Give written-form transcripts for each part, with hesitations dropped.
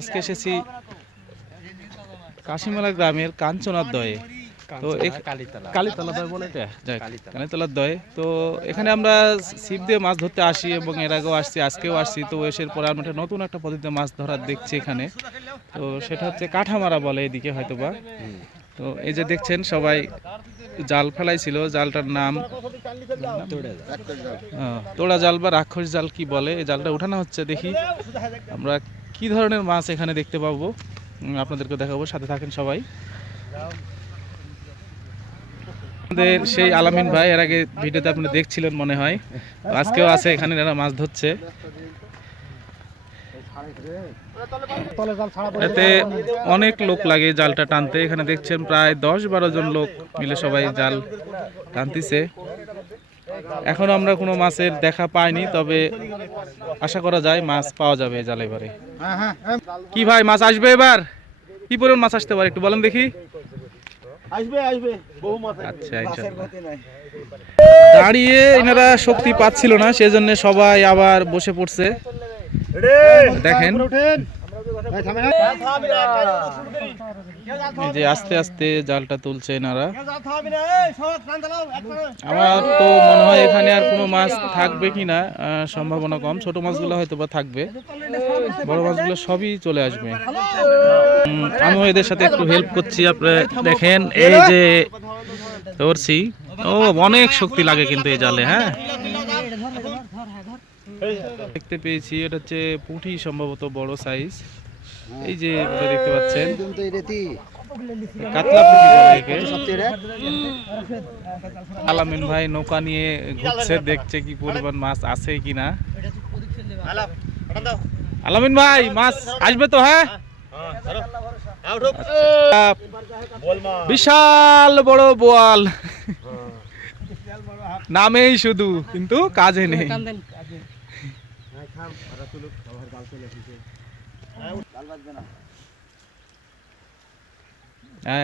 আজকে এসেছি কাশিমালা গ্রামের কাঞ্চনার দয়ে। তো কালীতলা দয় বলে কালীতলার দয়ে। তো এখানে আমরা ছিপ দিয়ে মাছ ধরতে আসি এবং এর আগেও আসছি, আজকেও আসছি। তো এসের পরে আমরা নতুন একটা পদ্ধতিতে মাছ ধরার দেখছি এখানে। তো সেটা হচ্ছে কাঠামারা বলে এদিকে হয়তোবা। তো এই যে দেখছেন সবাই জাল ফেলাইছিল, জালটার নাম তোড়া জাল বা রাক্ষস জাল কি বলে। এই জালটা উঠানো হচ্ছে, দেখি আমরা কি ধরনের মাছ এখানে দেখতে পাবো, আপনাদেরকে দেখাবো, সাথে থাকেন সবাই। আমাদের সেই আলামিন ভাই এর আগে ভিডিওতে আপনি দেখছিলেন মনে হয়, আজকেও আছে এখানে, এরা মাছ ধরছে। এতে অনেক লোক লাগে জালটা টানতে। এখানে দেখছেন প্রায় 10-12 জন লোক মিলে সবাই জাল টানতেছে। এখনো আমরা কোনো মাছের দেখা পাইনি, তবে আশা করা যায় মাছ পাওয়া যাবে জালে এবারে। কি ভাই, মাছ আসবে এবার? কি পরিমাণ মাছ আসতে পারে একটু বলেন দেখি। আচ্ছা, দাঁড়িয়ে এনারা শক্তি পাচ্ছিল না, সেজন্য সবাই আবার বসে পড়ছে। দেখেন এই যে আস্তে আস্তে জালটা তুলছে এনারা। আমার তো মনে হয় এখানে আর কোনো মাছ থাকবে কিনা, সম্ভাবনা কম। ছোট মাছগুলো হয়তো বা থাকবে, বড় মাছগুলো সবই চলে আসবে। আমিও এদের সাথে একটু হেল্প করছি। আপনারা দেখেন এই যে ধরছি, ও অনেক শক্তি লাগে কিন্তু এই জালে। হ্যাঁ, দেখতে পেয়েছি এটা হচ্ছে পুঁটি, সম্ভবত বড় সাইজ। এই যে দেখতে পাচ্ছেন কাতলা পুঁটি বলে একে। আলামিন ভাই নৌকা নিয়ে ঘুরছে, দেখছে কি পরিমাণ মাছ আছে কিনা। আলামিন ভাই, মাছ আসবে তো? হ্যাঁ, বিশাল বড় বোয়াল, নামেই শুধু, কিন্তু কাজে নেই।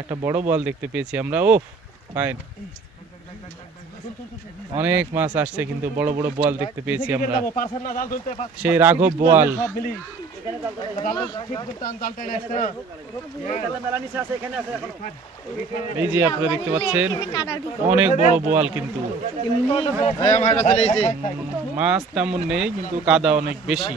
একটা বড় বোয়াল দেখতে পেয়েছি আমরা। ও ফাইন, অনেক মাছ আসছে, কিন্তু বড় বড় বোয়াল দেখতে পেয়েছি আমরা, সেই রাঘব বোয়াল। এই যে আপনারা দেখতে পাচ্ছেন অনেক বড় বোয়াল, কিন্তু মাছ তেমন নেই, কিন্তু কাদা অনেক বেশি।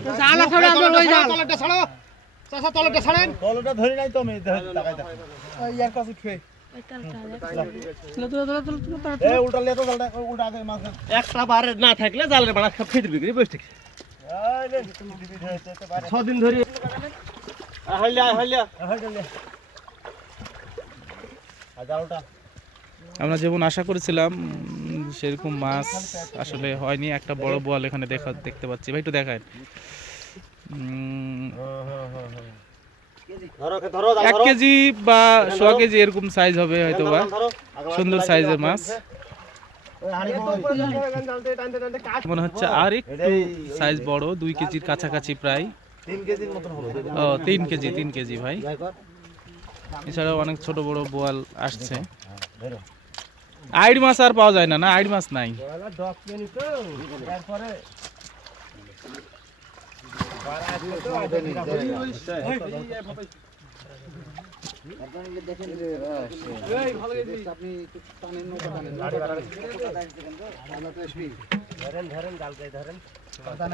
না থাকলে জালের বাড়া ফিট বিক্রি বসে ছদিন ধরে আমরা যেমন আশা করেছিলাম সেরকম মাছ আসলে হয়নি। একটা বড় বোয়াল এখানে দেখতে পাচ্ছি। ভাই একটু দেখায়, 1 কেজি বা 100 কেজি এরকম সাইজ হবে হয়তো বা, সুন্দর সাইজের মাছ মনে হচ্ছে। আর একটু সাইজ বড়, 2 কেজির কাছাকাছি প্রায়। 3 কেজি ভাই। এছাড়াও অনেক ছোট বড় বোয়াল আসছে। আইড় মাছ আর পাওয়া যায় না, না আইড় মাছ নাই। ধরেন